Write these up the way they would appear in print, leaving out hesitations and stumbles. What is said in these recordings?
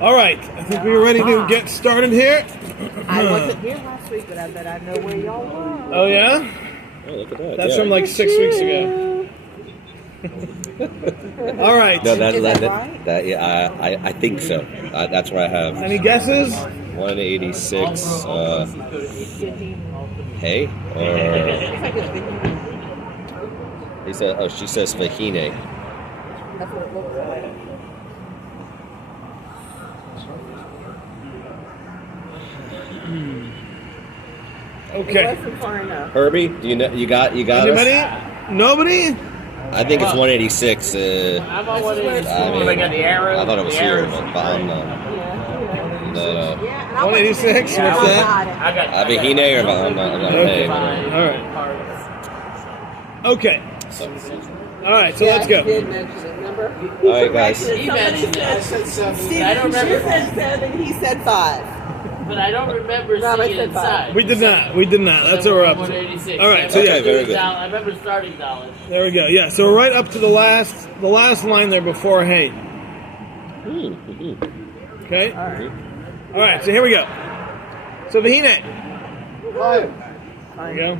All right, I think we're ready to get started here. I wasn't here last week, but I bet I know where y'all were. Oh, yeah? Oh, look at that. That's from like 6 weeks ago. All right. No, Is that right? I think so. That's what I have. Any guesses? 186. Hey? Or he said. Oh, she says vahine. That's what it looks like. Okay. It wasn't far enough. Herbie, do you know? You got Anybody? us? Nobody? I think it's 186. I'm on 186. I mean, I got the arrow. I thought it was the here, arrows. but I'm not. No. Yeah, and I 186? Yeah, What's that? I got Vahine or Bahama? I got Okay. hey. All right. Okay. All right, so let's go. Did mention it, remember? All right, guys. You mentioned it. I said 7. Steve, I don't remember. you said 7, he said 5. But I don't remember No, I seeing said inside. We did not. That's what we're up to. 186. All right, so Okay, yeah, very good. I remember starting dollars. there we go. Yeah, so we're right up to the last line there before hey. Okay? All right, so here we go. So vahine. There we go.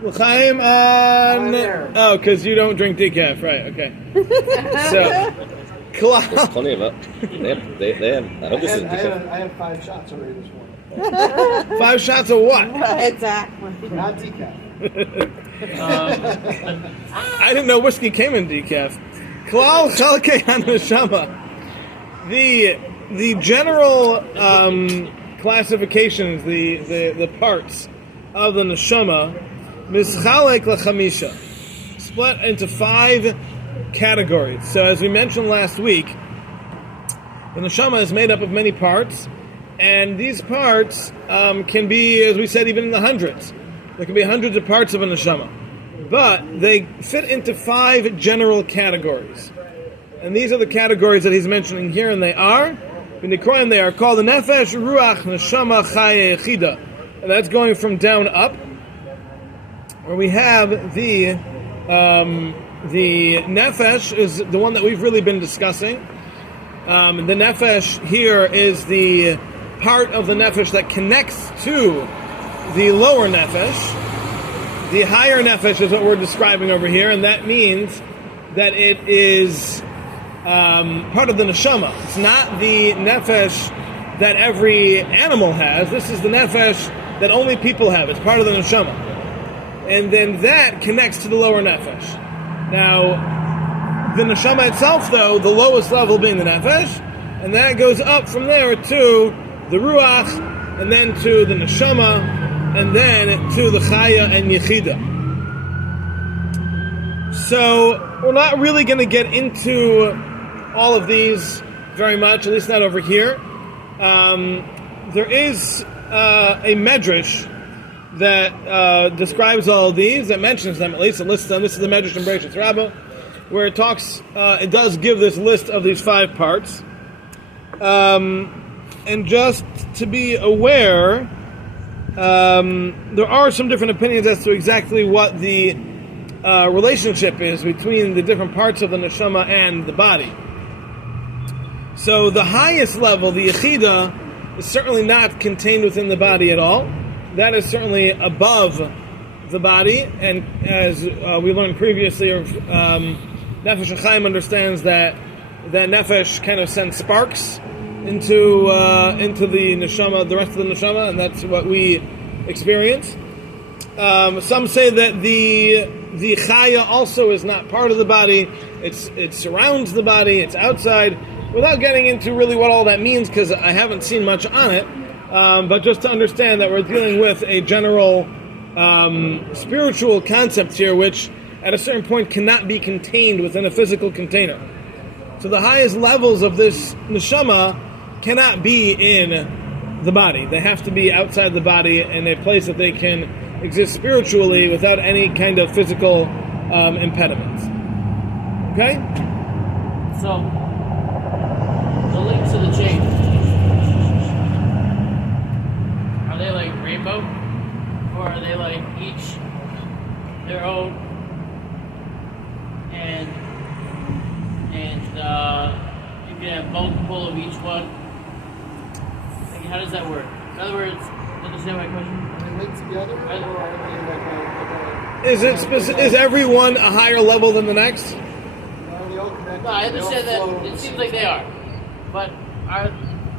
L'chaim on... Oh, because you don't drink decaf, right, okay. So, There's klal. plenty of it. They have. I hope this is. I had 5 shots already this morning. 5 shots of what? Exactly. Not decaf. I didn't know whiskey came in decaf. Klal chalkei haneshama. The general classifications, the parts of the neshama, mischalek lachamisha, split into 5 categories. So as we mentioned last week, the neshama is made up of many parts, and these parts can be, as we said, even in the hundreds. There can be hundreds of parts of a neshama. But they fit into 5 general categories. And these are the categories that he's mentioning here, and they are called the nefesh, ruach, neshama, chaya, echida. And that's going from down up, where we have the nefesh is the one that we've really been discussing. The nefesh here is the part of the nefesh that connects to the lower nefesh. The higher nefesh is what we're describing over here, and that means that it is part of the neshama. It's not the nefesh that every animal has. This is the nefesh that only people have. It's part of the neshama. And then that connects to the lower nefesh. Now, the neshama itself, though, the lowest level being the nefesh, and that goes up from there to the ruach, and then to the neshama, and then to the chaya and yechida. So, we're not really going to get into all of these very much, at least not over here. There is a medrash that describes all of these, that mentions them, at least it lists them. This is the medrash in Bereshit Rabbah, where it talks, it does give this list of these 5 parts. And just to be aware, there are some different opinions as to exactly what the relationship is between the different parts of the neshama and the body. So the highest level, the yechida, is certainly not contained within the body at all. That is certainly above the body, and as we learned previously, Nefesh Chaim understands that Nefesh kind of sends sparks into the neshama, the rest of the neshama, and that's what we experience. Some say that the chaya also is not part of the body; it surrounds the body, it's outside. Without getting into really what all that means, because I haven't seen much on it, but just to understand that we're dealing with a general spiritual concept here, which at a certain point cannot be contained within a physical container. So the highest levels of this neshama cannot be in the body. They have to be outside the body in a place that they can exist spiritually without any kind of physical impediments. Okay? So, the links to the chain, are they like rainbow? Or are they like each their own? And if you can have multiple of each one? Like, how does that work? In other words, understand my question? Are they linked together, or are they Is every one a higher level than the next? are they all connected? No, I understand They all that. flow It in seems the like same they are, but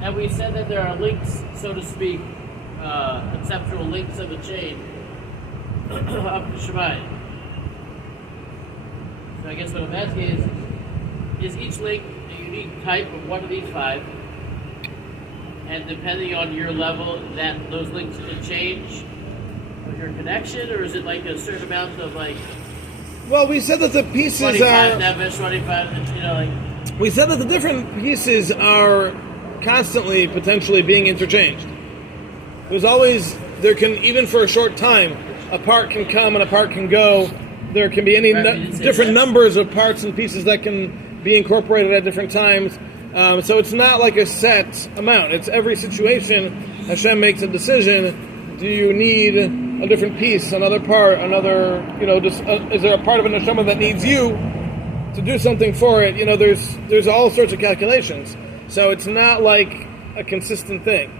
have we said that there are links, so to speak, conceptual links of the chain up to Shemayim? So I guess what I'm asking is each link a unique type of one of these five? And depending on your level, that those links can change with your connection, or is it like a certain amount of like Well, we said that the pieces 25 are. Nevish, 25, like We said that the different pieces are constantly potentially being interchanged. There can, even for a short time, a part can come and a part can go. There can be any Right, we didn't say different that. numbers of parts and pieces that can be incorporated at different times. So it's not like a set amount. It's every situation. Hashem makes a decision. Do you need a different piece, another part, another? Is there a part of a neshama that needs you to do something for it? There's all sorts of calculations. So it's not like a consistent thing.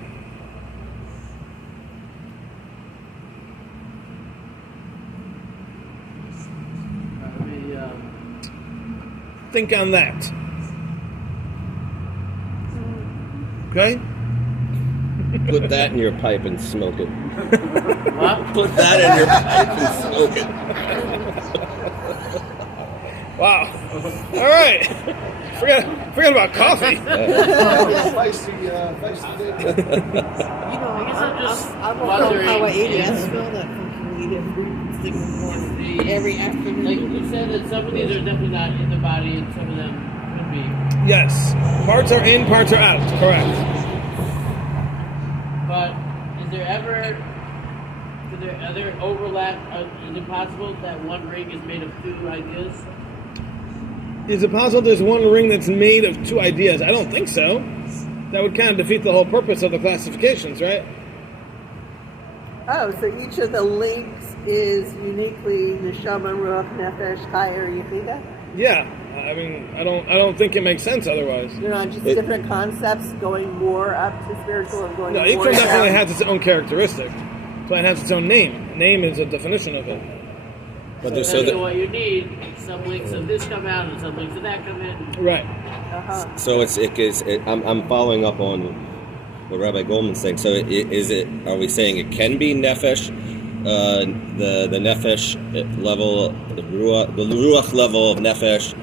Think on that. Okay? Put that in your pipe and smoke it. what? Put that in your pipe and smoke it. Wow. All right. Forget about coffee. Feisty thing. You know, I guess I'm just I don't know wondering how an alien if feel that fucking eat different the- every afternoon. Like you said that some of these are definitely not in the body, and some of them could be. Yes. Parts are in, parts are out. Correct. But is there ever overlap? Is it possible that one ring is made of two ideas? Is it possible there's one ring that's made of two ideas? I don't think so. That would kind of defeat the whole purpose of the classifications, right? Oh, so each of the links is uniquely Neshama, Ruach, Nefesh, Chai, or Yechidah? Yeah. I mean, I don't think it makes sense otherwise. They're not just different concepts going more up to spiritual and going No, each more one definitely down. has its own characteristic. So it has its own name. Name is a definition of it. But So there's depending on what you need, some links of this come out, and some links of that come in. Right. Uh-huh. So I'm following up on what Rabbi Goldman's saying. So are we saying it can be nefesh, the nefesh level, the ruach level of nefesh,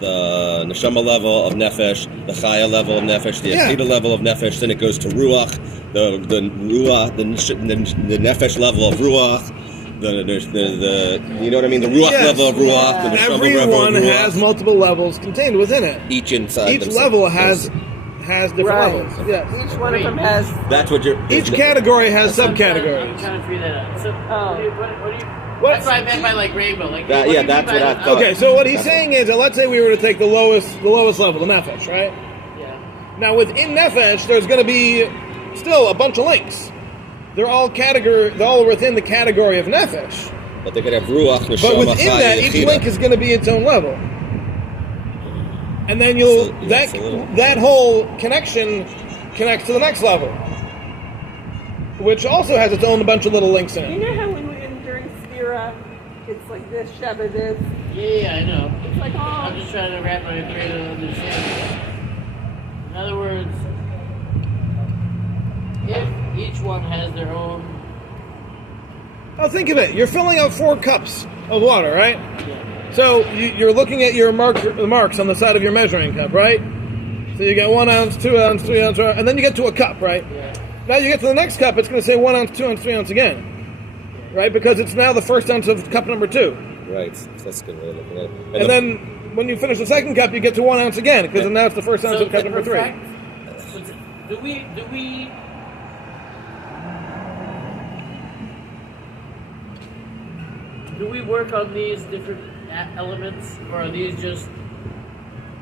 the neshama level of nefesh, the chaya level of nefesh, the Yeah. achida level of nefesh. Then it goes to ruach, the ruach, the nefesh level of ruach. The you know what I mean? The ruach Yes. level of ruach, the neshama level Everyone of ruach. has multiple levels contained within it. Each inside. Each themselves. level has different Right. levels. Yes. Each one of them has. That's what you're. Each category has I'm trying subcategories. to figure that out. So, what do you? What? That's what I meant by like rainbow. Like, That- what do yeah, you that's mean by what I that? thought. Okay, so what he's saying is that let's say we were to take the lowest level, the nefesh, right? Yeah. Now within nefesh, there's going to be still a bunch of links. They're all within the category of nefesh. But they could have ruach, neshama, But within chaya, that, each yechida. link is going to be its own level. And then So, yes, a little. that whole connection connects to the next level, which also has its own bunch of little links in You it. know how when we're during Sphira, it's like this, Sheba this. Yeah, I know. It's like, I'm just trying to wrap my brain around understanding. In other words, if each one has their own. Now think of it. You're filling out 4 cups of water, right? Yeah. So you're looking at your marks on the side of your measuring cup, right? So you get 1 ounce, 2 ounce, 3 ounce, and then you get to a cup, right? Yeah. Now you get to the next cup, it's going to say 1 ounce, 2 ounce, 3 ounce again, right? Because it's now the first ounce of cup number 2. Right, that's a good way of looking at it. And then when you finish the second cup, you get to 1 ounce again, because now it's the first ounce So of cup to number 3. perfect, do we work on these different elements, or are these just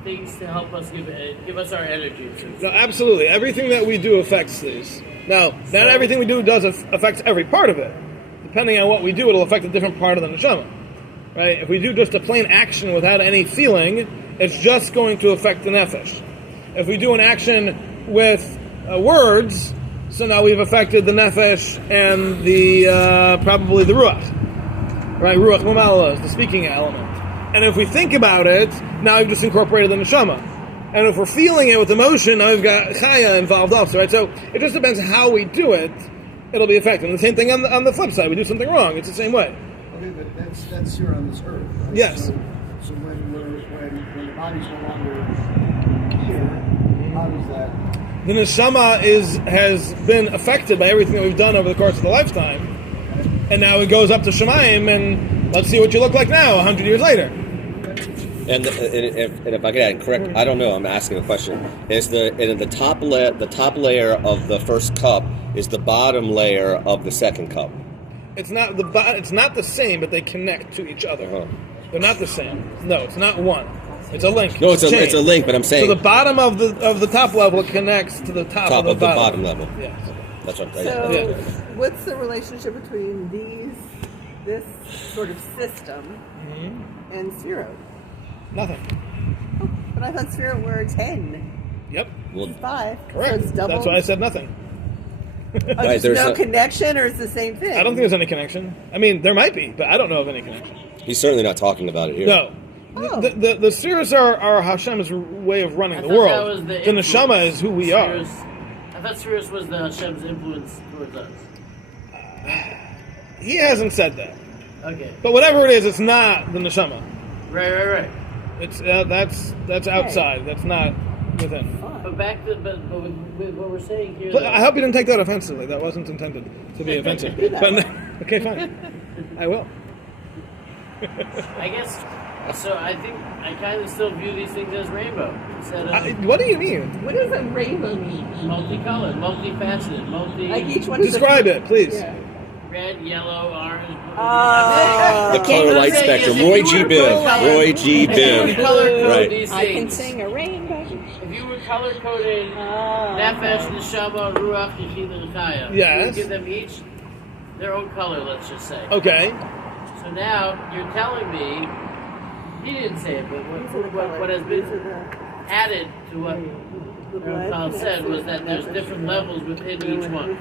things to help us give us our energy? No, absolutely. Everything that we do affects these. Now, not everything we do affects every part of it. Depending on what we do, it'll affect a different part of the neshama. Right? If we do just a plain action without any feeling, it's just going to affect the nefesh. If we do an action with words, so now we've affected the nefesh and the probably the ruach, right? Ruach mamalos, the speaking element. And if we think about it, now we've just incorporated the neshama. And if we're feeling it with emotion, now we've got chaya involved also, right? So it just depends how we do it. It'll be effective. And the same thing on the flip side. We do something wrong, it's the same way. Okay, but that's here on this earth. Right? Yes. So when the body's no longer here, how does that? The neshama has been affected by everything that we've done over the course of the lifetime, and now it goes up to Shemayim, and let's see what you look like now, 100 years later. And if I could add, correct, I don't know. I'm asking a question. Is the top layer of the first cup is the bottom layer of the second cup? It's not the same, but they connect to each other. Uh-huh. They're not the same. No, it's not one. It's a link. No, it's chain. a link. But I'm saying so the bottom of the top level connects to the top of the bottom level. Yes. That's what I'm So, saying. what's the relationship between this sort of system and Sphirot? Nothing. Oh, but I thought Sphirot were 10. Yep. Well, 5. Correct. So it's double. That's why I said nothing. Right, there's no connection, or it's the same thing? I don't think there's any connection. I mean, there might be, but I don't know of any connection. he's certainly not talking about it here. No. Oh. The spheres are Hashem's way of running I the thought that world. was the The neshama influence. is who we are. I thought Sirius was the Hashem's influence towards us. He hasn't said that. Okay. But whatever it is, it's not the neshama. Right. It's that's outside. That's not within. But back to with what we're saying here. But I hope you didn't take that offensively. That wasn't intended to be offensive. But okay, fine. I will. I guess. So I think I kind of still view these things as rainbow instead of What do you mean? What does a rainbow mean? multicolored, multifaceted, Like each one is Describe it, please. Yeah. red, yellow, orange. The color light spectrum. Roy G. Biv. Roy G. If you were Biv. color code Right. these I can things, sing a rainbow. if you were color coding Nefesh, Neshama, Ruach, Yechid, and Chaya, Yes. you would give them each their own color. Let's just say. Okay. So now you're telling me he didn't say it, but what has been added to what Kyle said was that there's different levels within each one.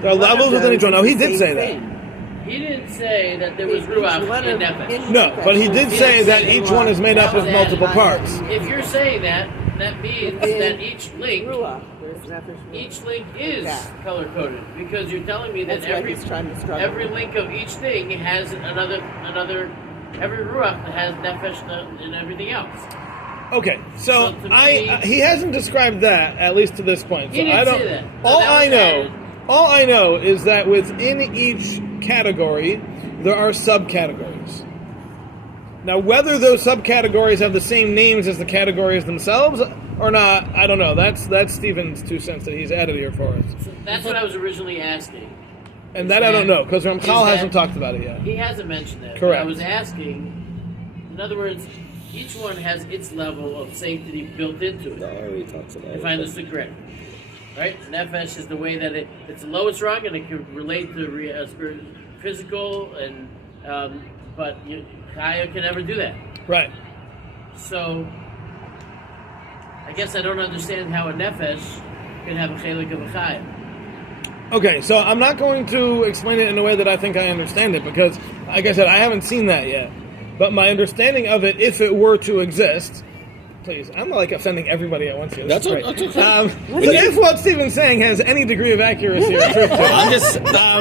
There are levels within each one. No, he did say that. He didn't say that there was Ruach in Nefesh. No, but he did say that each one is made up of multiple parts. If you're saying that, that means that each link is Yeah. color coded because you're telling me that That's why he's trying to struggle. every link of each thing has another. Every Ruach has Nefesh and everything else. Okay, so So to me- he hasn't described that at least to this point. So He didn't I don't. say that. All That I was know, added. all I know is that within each category there are subcategories. Now, whether those subcategories have the same names as the categories themselves or not, I don't know. That's Stephen's 2 cents that he's added here for us, So that's what I was originally asking. and that I don't know because Ramchal Is that- hasn't talked about it yet. He hasn't mentioned that. But Correct. I was asking, in other words, each one has its level of sanctity built into No, it. I already talked about If I it. understood correct. Right? Nefesh is the way that it's the lowest rung and it can relate to physical, and but Chaya can never do that. Right. So, I guess I don't understand how a Nefesh can have a chelik of a Chaya. Okay, so I'm not going to explain it in a way that I think I understand it because, like I said, I haven't seen that yet. But my understanding of it, if it were to exist, please, I'm like offending everybody at once here. This That's is okay. great. That's So if what Stephen's saying has any degree of accuracy or truth to it, I'm just.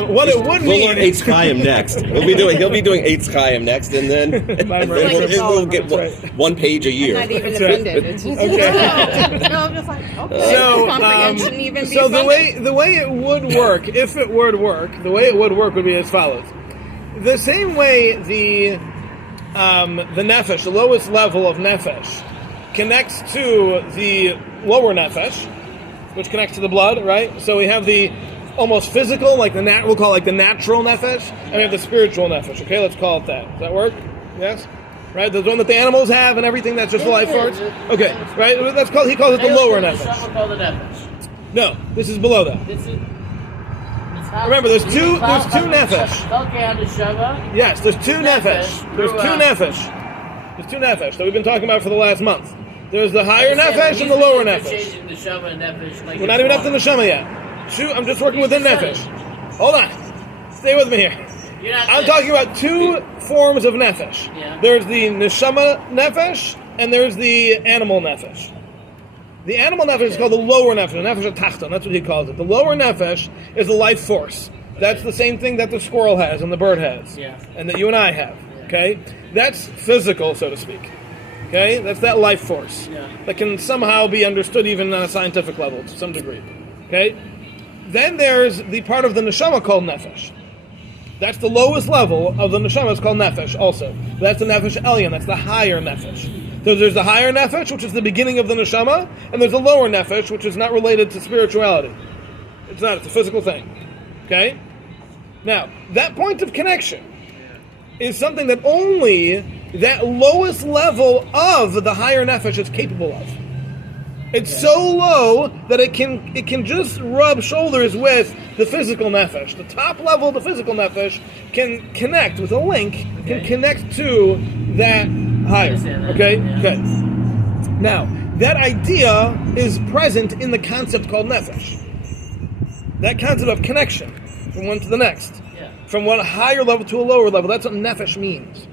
what it would We'll mean. learn Eitz Chaim next. He'll be doing Eitz Chaim next, and then we'll get one page a year. Not even That's right. offended. It's just Okay. no, I'm just like, okay. So, Comprehension even be so offended. the way it would work, if it would work, the way it would work would be as follows: the same way the nefesh, the lowest level of nefesh, connects to the lower nefesh, which connects to the blood, right? So we have the almost physical, like we'll call it like the natural nefesh, and we have the spiritual nefesh. Okay, let's call it that. Does that work? Yes. Right, the one that the animals have and everything that's just life force. Okay, right. He calls it the lower nefesh. Some call the Nefesh. No, this is below that. This is. Remember, there's two nefesh. Yes, there's two nefesh. There's two nefesh. There's two nefesh that we've been talking about for the last month. There's the higher nefesh and the lower nefesh. Changing the neshama and nefesh. Like We're not even up to the neshama yet. Shoot, I'm just working within nefesh. Hold on. Stay with me here. I'm talking about two forms of nefesh. Yeah. There's the neshama nefesh and there's the animal nefesh. The animal nefesh is called the lower nefesh, the nefesh tachton. That's what he calls it. The lower nefesh is the life force. That's the same thing that the squirrel has and the bird has, and that you and I have. Okay, that's physical, so to speak. Okay, that's that life force that can somehow be understood even on a scientific level to some degree. Okay, then there's the part of the neshama called nefesh. That's the lowest level of the neshama. It's called nefesh also. That's the nefesh elyon. That's the higher nefesh. So there's the higher nefesh, which is the beginning of the neshama, and there's the lower nefesh, which is not related to spirituality. It's not. It's a physical thing. Okay? Now, that point of connection is something that only that lowest level of the higher nefesh is capable of. It's so low that it can just rub shoulders with the physical nefesh. The top level of the physical nefesh can connect with a link, can connect to that higher. Okay? Good. Now, that idea is present in the concept called nefesh. That concept of connection from one to the next. From one higher level to a lower level. That's what nefesh means.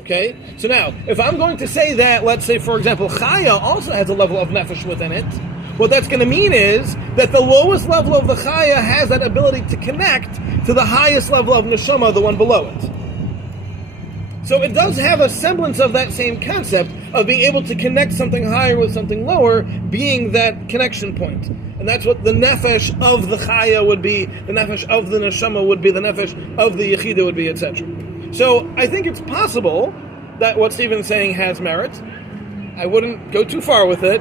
Okay? So now, if I'm going to say that, let's say, for example, chaya also has a level of nefesh within it, what that's going to mean is that the lowest level of the chaya has that ability to connect to the highest level of neshama, the one below it. So it does have a semblance of that same concept of being able to connect something higher with something lower, being that connection point. And that's what the nefesh of the chaya would be, the nefesh of the neshama would be, the nefesh of the yechida would be, etc. So I think it's possible that what Stephen's saying has merit. I wouldn't go too far with it,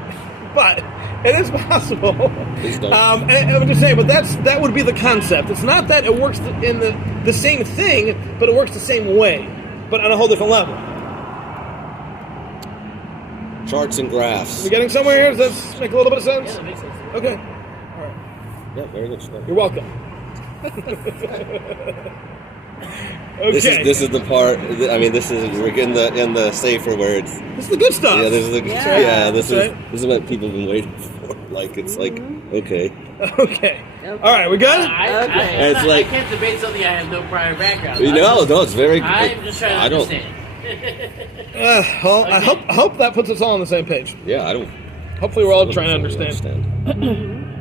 but it is possible. Please don't. And I would just say, but that would be the concept. It's not that it works in the same thing, but it works the same way, but on a whole different level. Charts and graphs. Are we getting somewhere here? Does that make a little bit of sense? Yeah, that makes sense. Okay. Yeah, very good stuff. You're welcome. Okay. This is the part. I mean, we're getting in the safer where it's. This is the good stuff. Yeah, this is the. Yeah. Yeah, this That's is what people have been waiting for. Like it's like okay. Okay. All right, we good? It's like- I can't debate something I have no prior background. No, it's very. I'm just trying to I don't. understand. Well, I hope that puts us all on the same page. Yeah, I don't. Hopefully, we're all trying to understand.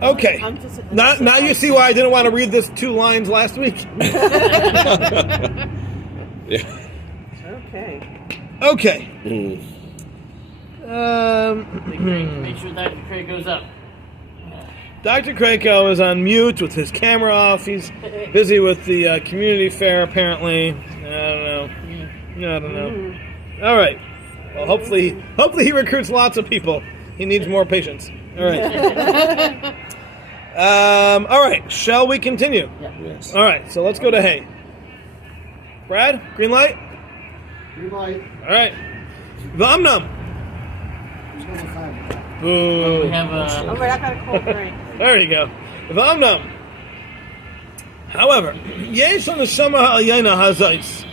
Okay. I'm just- Now you see why I didn't want to read this 2 lines last week. Yeah. Okay. Okay. Make sure Dr. Craig goes up. Dr. Krako is on mute with his camera off. He's busy with the community fair, apparently. I don't know. All right. Well, hopefully he recruits lots of people. He needs more patience. All right. All right. Shall we continue? Yes. All right. So let's go to hay. Brad, green light. Green light. All right. V'amnam. There's no time. Boo. We have Oh, wait, I got a cold drink. There you go. V'amnam. However, yesh neshama ha'ayena hazais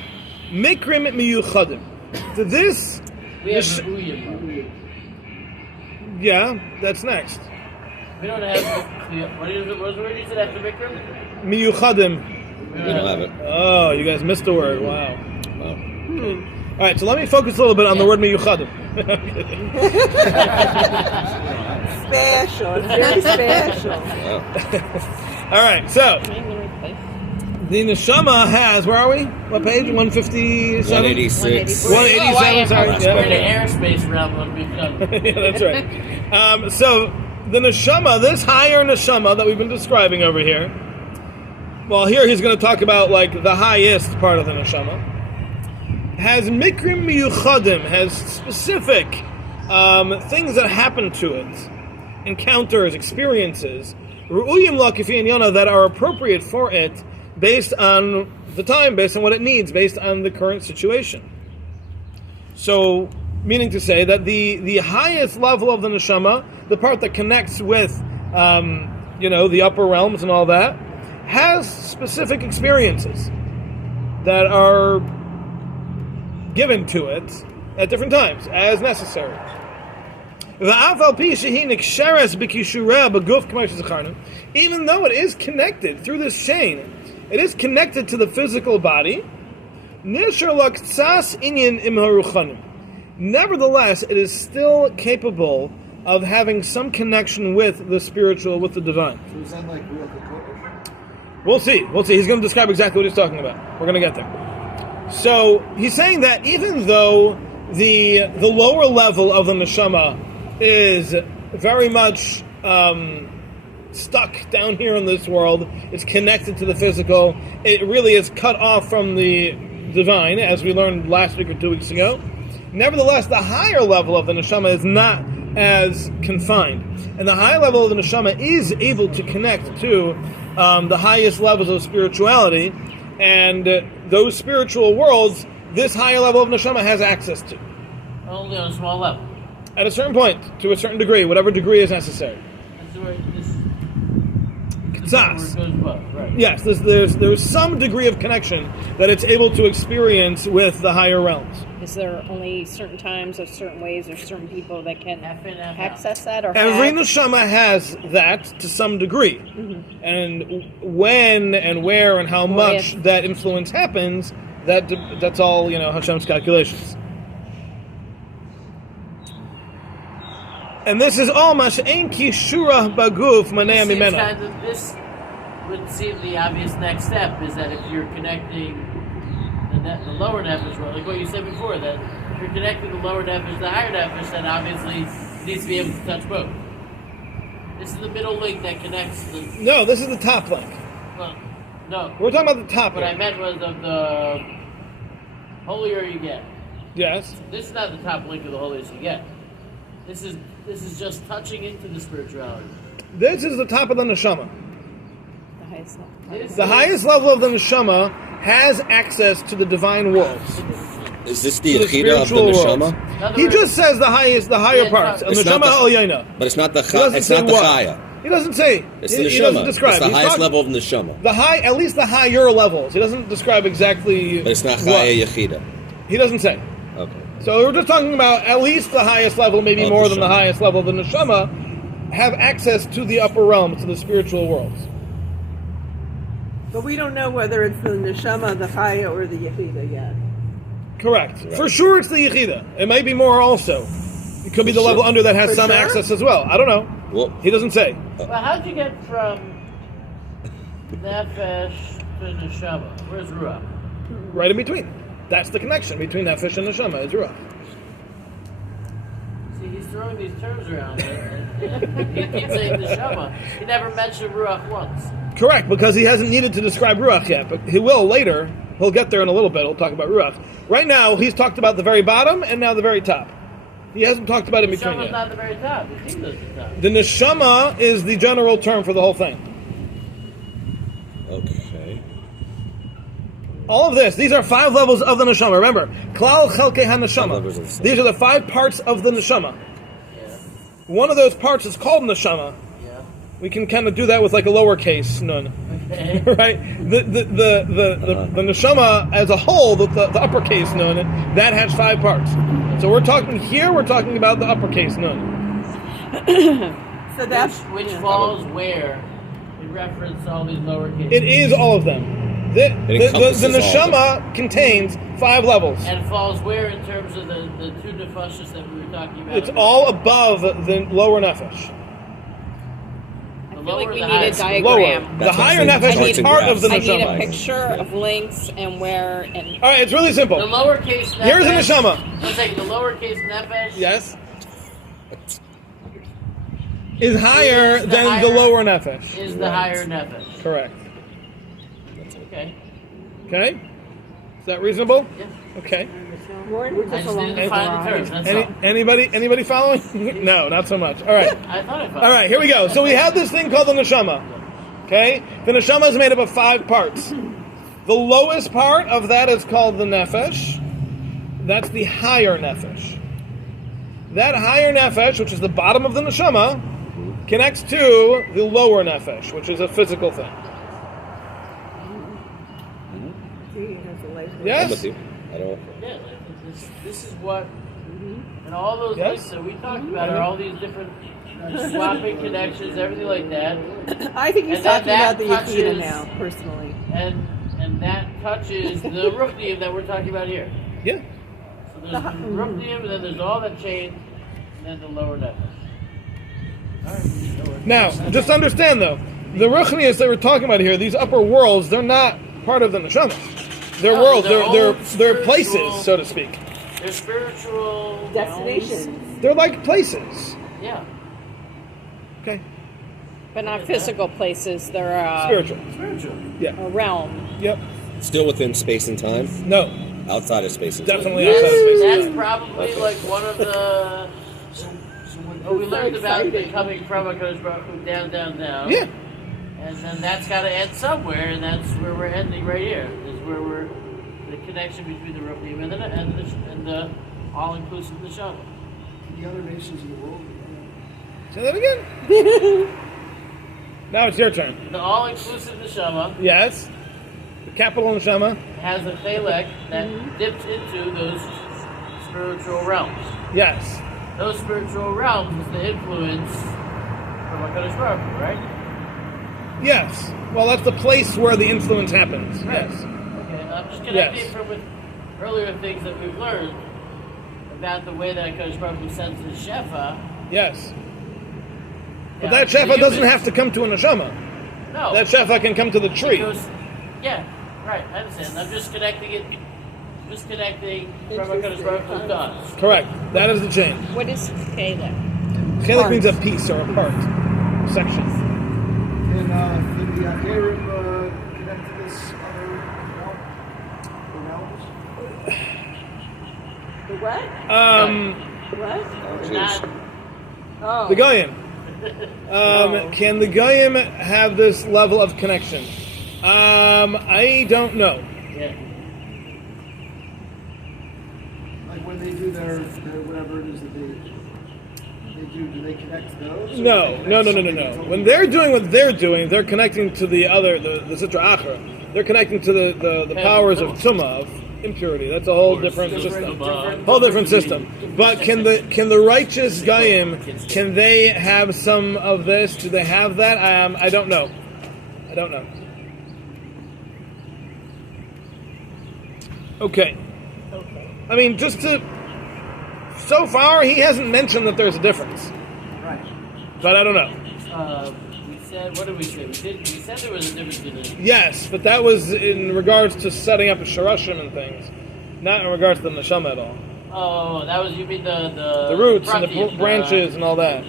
mikrim miyuchadim. To this, we have Uyam. yeah, that's next. We don't have what is the word you said after Mikram? Miyuchadim. We don't have it. Oh, you guys missed the word. Wow. Wow. All right, so let me focus a little bit on the word miyuchadim. Special. It's very special. Wow. All right, so the neshama has, where are we? What page? 157? 186. 187, sorry. We're in Yeah, the airspace realm when we've done. yeah, that's right. So the neshama, this higher neshama that we've been describing over here, well, here he's going to talk about like the highest part of the neshama, has mikrim miyuchadim, has specific things that happen to it, encounters, experiences, ru'uyim la kifi inyana, that are appropriate for it based on the time, based on what it needs, based on the current situation. So, meaning to say that the highest level of the neshama, the part that connects with, the upper realms and all that, has specific experiences that are given to it at different times, as necessary. Even though it is connected through this chain, it is connected to the physical body, nevertheless, it is still capable of having some connection with the spiritual, with the divine. So is that like real Kodesh? We'll see. He's going to describe exactly what he's talking about. We're going to get there. So he's saying that even though the lower level of the neshama is very much stuck down here in this world, it's connected to the physical, it really is cut off from the divine, as we learned last week or 2 weeks ago. Nevertheless, the higher level of the neshama is not as confined. And the high level of the neshama is able to connect to the highest levels of spirituality, and those spiritual worlds, this higher level of neshama has access to. Only on a small level. At a certain point, to a certain degree, whatever degree is necessary. That's where this Tzas. goes above, right? Yes, there's some degree of connection that it's able to experience with the higher realms. Is there only certain times or certain ways or certain people that can Half in, half out. access that? Or Every have? neshama has that to some degree. And when and where and how much if. that influence happens, that's all, Hashem's calculations. And this is all mash'ein kishura baguf manei mimena. This would seem the obvious next step is that if you're connecting the lower nefesh, like what you said before, that if you're connecting the lower nefesh, the higher nefesh, then obviously it needs to be able to touch both. This is the middle link that connects the... No, this is the top link. Well, no. We're talking about the top What I link. meant was of the holier you get. Yes. This is not the top link of the holiest you get. This is just touching into the spirituality. This is the top of the neshama. The highest level. The highest level of the neshama has access to the divine worlds. Is this the To the Yechida of the spiritual neshama? worlds. He just says the higher Yeah, parts. it's not Neshama the- al-Yaina. But it's not the He doesn't it's say not the what. Chaya. He doesn't say. It's the He neshama. doesn't describe. It's the He's highest talking- level of the neshama. at least the higher levels. He doesn't describe exactly. But it's not what. Chaya Yechida. He doesn't say. Okay. So we're just talking about at least the highest level, maybe Of more the than the neshama. highest level of the neshama, have access to the upper realms, to the spiritual worlds. But we don't know whether it's the neshama, the chaya, or the yechida yet. Correct. Right. For sure it's the Yechida. It might be more also. It could be the For level sure. under that has For some sure? access as well. I don't know. Well, He doesn't say. Well, how'd you get from nefesh to neshama? Where's ruach? Right in between. That's the connection between Nefesh and Neshama, is Ruach. See, he's throwing these terms around. And he keeps saying neshama. He never mentioned ruach once. Correct, because he hasn't needed to describe Ruach yet, but he will later. He'll get there in a little bit. He'll talk about Ruach. Right now, he's talked about the very bottom and now the very top. He hasn't talked about in between Neshama's yet. not the very top. The kingdom's the top. The Neshama is the general term for the whole thing. okay. All of this, these are 5 levels of the Neshama. Remember, Klal Chelkei Levels of HaNeshama. the- These are the 5 parts of the Neshama. Yeah. One of those parts is called Neshama. Yeah. We can kind of do that with like a lowercase nun. Okay. Right? The neshama as a whole, the uppercase nun, that has 5 parts. So we're talking about the uppercase nun. So that's Which falls where in reference to all these lowercase. It is all of them. The encompasses all of neshama contains 5 levels. And falls where in terms of the 2 nefashos that we were talking about? It's all above the lower nefesh. The I feel like lower we the need a highest. Lower. diagram. The That's what higher I'm saying. nefesh Charts is and part of the I need a neshama. picture of links and where and All right, it's really simple. The lowercase nefesh. Here's the neshama. One second. The lowercase nefesh. Yes. Is higher Is the than the higher- lower nefesh. Is the higher nefesh. Correct. Okay. Okay? Is that reasonable? Yeah. Okay. we're I just just along didn't the define the terms. line. That's all. Anybody following? No, not so much. All right. I thought I found. All right, here we go. So we have this thing called the neshama. Okay? The neshama is made up of 5 parts. The lowest part of that is called the nefesh. That's the higher nefesh. That higher nefesh, which is the bottom of the neshama, connects to the lower nefesh, which is a physical thing. See, it has a light. I'm Yes? with you. I don't. Yeah, this is what And all those Yes. links that we talked about are all these different swapping connections, everything like that. I think he's And then talking about the that Yechida touches- now, personally. And that touches the Ruchnium that we're talking about here. Yeah. So there's the Ruchnium, and then there's all that chain, and then the lower nefesh. All right. that works. Now, just understand though, the Ruchnias that we're talking about here, these upper worlds, they're not part of the neshama. They're No, worlds. they're They're all places, spiritual- so to speak. They're spiritual Destinations. They're like places. Yeah. Okay. But not physical places. They're Spiritual. Spiritual. Yeah. a realm. Yep. Still within space and time? No. Outside of space and time? Definitely outside of space. That's probably like one of the. So when Oh, we So learned about exciting. coming from a Kodesh Baruch Hu down. Yeah. And then that's got to end somewhere, and that's where we're ending right here. Is where we're the connection between the Ruchnium and the all-inclusive neshama. the other nations in the world, Say that again. Now it's your turn. The all-inclusive neshama Yes. The capital neshama. has a chelek that dips into those spiritual realms. Yes. Those spiritual realms is the influence from HaKadosh Baruch Hu, right? Yes. Well, that's the place where the influence happens. Right. Yes. Okay, I'm just connecting Yes. from with earlier things that we've learned about the way that HaKadosh Baruch Hu sends his Shefa. Yes. But down that to the shefa doesn't humans. have to come to a neshama. No. That shefa can come to the tree. Because, yeah, right, I understand. I'm just connecting it, just connecting from HaKadosh Baruch Hu to us. Correct. That is the chain. What is Caleb? Chelik means a piece or a part, section. and did the Acherim connect to this other realm? The what? What? Oh, Not, jeez. Oh. The Goyim. Can the Goyim have this level of connection? I don't know. yeah. Like when they do their whatever it is that they do they connect to those? Or No, do they no, connect no, no, no, something no. totally When they're doing what they're doing, they're connecting to the other, the Sitra Achra. They're connecting to the powers of Tumah, of impurity. That's a whole different system. Whole different system. But can the righteous Goyim, can they have some of this? Do they have that? I don't know. I don't know. Okay. I mean, so far, he hasn't mentioned that there's a difference. Right. But I don't know. We said, what did we say? We said there was a difference in it. Yes, but that was in regards to setting up a sharashim and things, not in regards to the neshama at all. Oh, that was, you mean the The roots and the Pratim, branches and all that.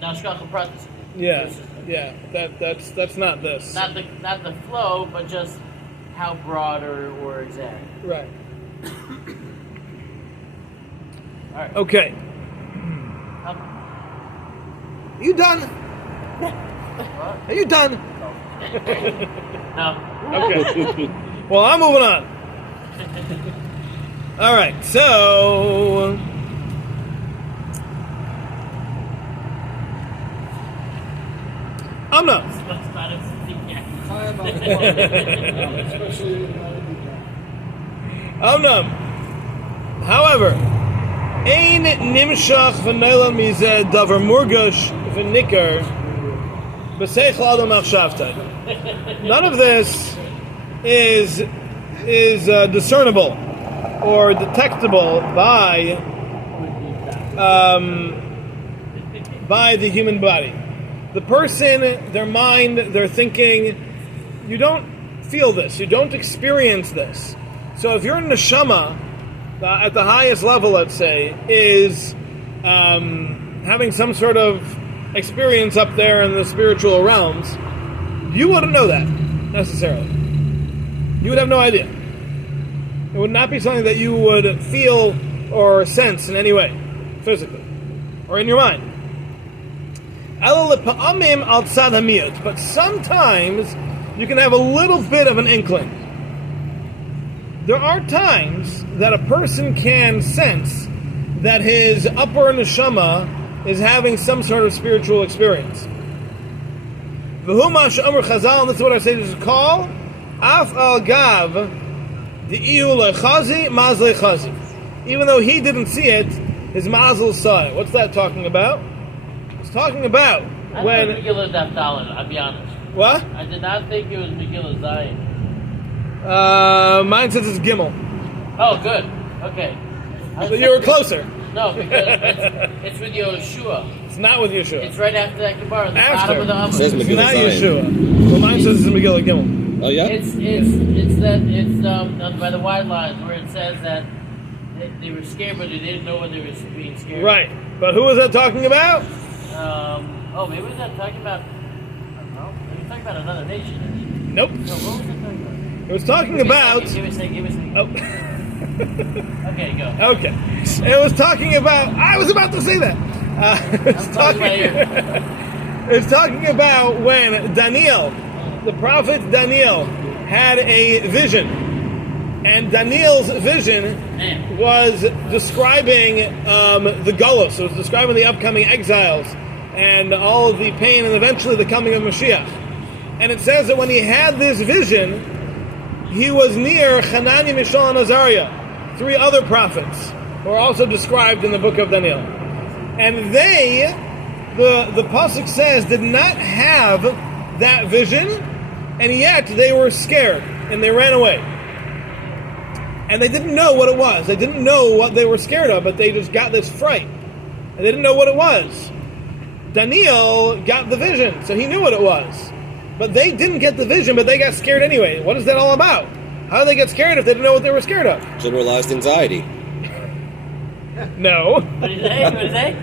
Nashkacha Pratis. Yeah, yeah. That's not this. Not the flow, but just how broad or exact. Right. All right. Okay. Um, You done? what? Are you done? No. Okay. Well, I'm moving on. All right. So. I'm not. That's not a yeah. I am not especially in I'm not. However, ein nimshach v'neilam mizeh davar murgash v'nikar b'seichel adam machshavtay. None of this is discernible or detectable by the human body. The person, their mind, their thinking, you don't feel this, you don't experience this. So if your neshama, at the highest level, let's say, is having some sort of experience up there in the spiritual realms, you wouldn't know that, necessarily. You would have no idea. It would not be something that you would feel or sense in any way, physically, or in your mind. But sometimes you can have a little bit of an inkling. There are times that a person can sense that his upper neshama is having some sort of spiritual experience. V'huma she'amar Chazal, and this is what our sages call Af al gav the iu lechazi maz lechazi. even though he didn't see it, his mazel saw it. What's that talking about? It's talking about I when... thought Megillah Daftalin, I'll be honest. What? I did not think it was Megillah Zion. Mine says it's Gimel. Oh, good. Okay. So you were closer. No, because it's with Yeshua. It's not with Yeshua. It's right after that Gemara, the After. bottom of the It says Amud. It's Megillah not Zion. Yeshua. Well, mine says it's Megillah Gimel. Oh yeah. It's by the wide lines where it says that they were scared, but they didn't know what they were being scared. Right. But who was that talking about? Maybe was that talking about? I don't know. Maybe talking about another nation. Nope. No, what was it talking about? It was talking about... Give me a second. Oh. Okay, go. Okay. It was talking about... I was about to say that. It's talking about when Daniel, the prophet Daniel, had a vision. And Daniel's vision was describing the Golos. It was describing the upcoming exiles and all of the pain and eventually the coming of Mashiach. And it says that when he had this vision, he was near Hananiah, Mishael, and Azariah, 3 other prophets who are also described in the book of Daniel. And they, the pasuk says, did not have that vision, and yet they were scared and they ran away. And they didn't know what it was. They didn't know what they were scared of, but they just got this fright. And they didn't know what it was. Daniel got the vision, so he knew what it was. But they didn't get the vision, but they got scared anyway. What is that all about? How did they get scared if they didn't know what they were scared of? Generalized anxiety. No. What did he say?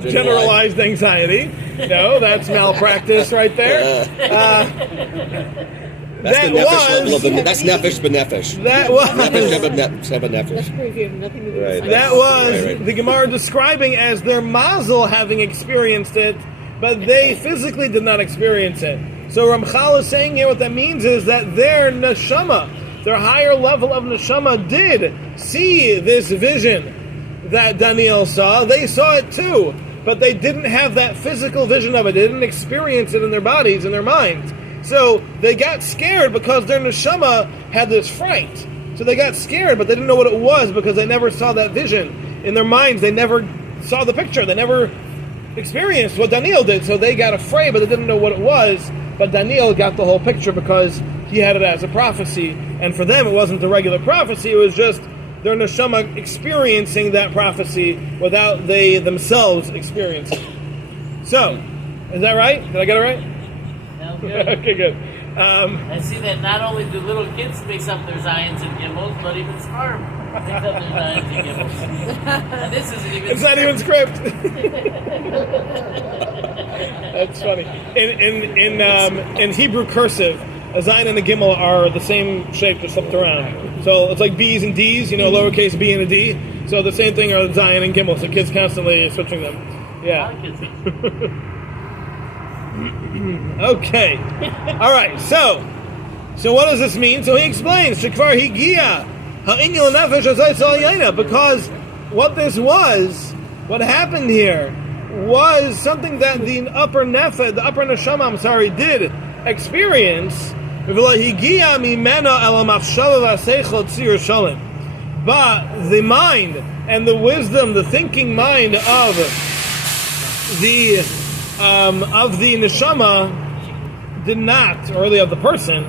Generalized anxiety. No, that's malpractice right there. That's That the nefesh was- level of the, that's nefesh benefesh. That was... Nefesh sheba nefesh. proof you have nothing to do Right. with That was Right. the Gemara describing as their mazel having experienced it, but they physically did not experience it. So Ramchal is saying here what that means is that their neshama, their higher level of neshama, did see this vision that Daniel saw. They saw it too, but they didn't have that physical vision of it. They didn't experience it in their bodies, in their minds. So they got scared because their neshama had this fright. So they got scared, but they didn't know what it was because they never saw that vision. In their minds, they never saw the picture. They never experienced what Daniel did. So they got afraid, but they didn't know what it was. But Daniel got the whole picture because he had it as a prophecy. And for them, it wasn't a regular prophecy. It was just their neshama experiencing that prophecy without they themselves experiencing it. So, is that right? Did I get it right? Sounds good. Okay, good. I see that not only do little kids mix up their Zions and Gimmels, but even Sparm mix up their Zions and Gimmels. And this isn't even It's not even script. That's funny. In Hebrew cursive, a Zion and a Gimel are the same shape, just flipped around. So it's like B's and D's, lowercase B and a D. So the same thing are Zion and Gimel. So kids constantly switching them. Yeah. Okay. All right. So what does this mean? So he explains. Shekvar higia ha'inyan nefesh azay yaina. Because what this was, what happened here, was something that the upper nefesh, the upper neshama, did experience. But the mind and the wisdom, the thinking mind of the neshama did not, or really of the person,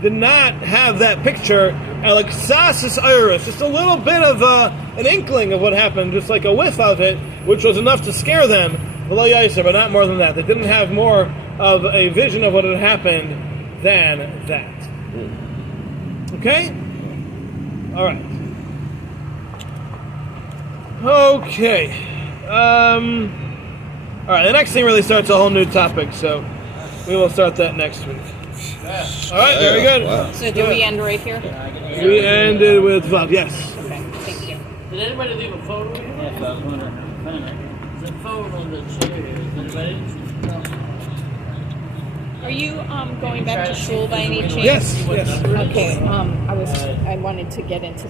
did not have that picture. Alexasis iris, just a little bit of an inkling of what happened, just like a whiff of it, which was enough to scare them. But not more than that. They didn't have more of a vision of what had happened than that. Okay? All right. Okay. All right, the next thing really starts a whole new topic, so we will start that next week. All right, very good. Wow. So do we end right here? We ended with Vav, yes. Okay, thank you. Did anybody leave a photo? There's a photo on the chair here. Is anybody? Are you going back to shul by any chance? Yes. Okay. I wanted to get into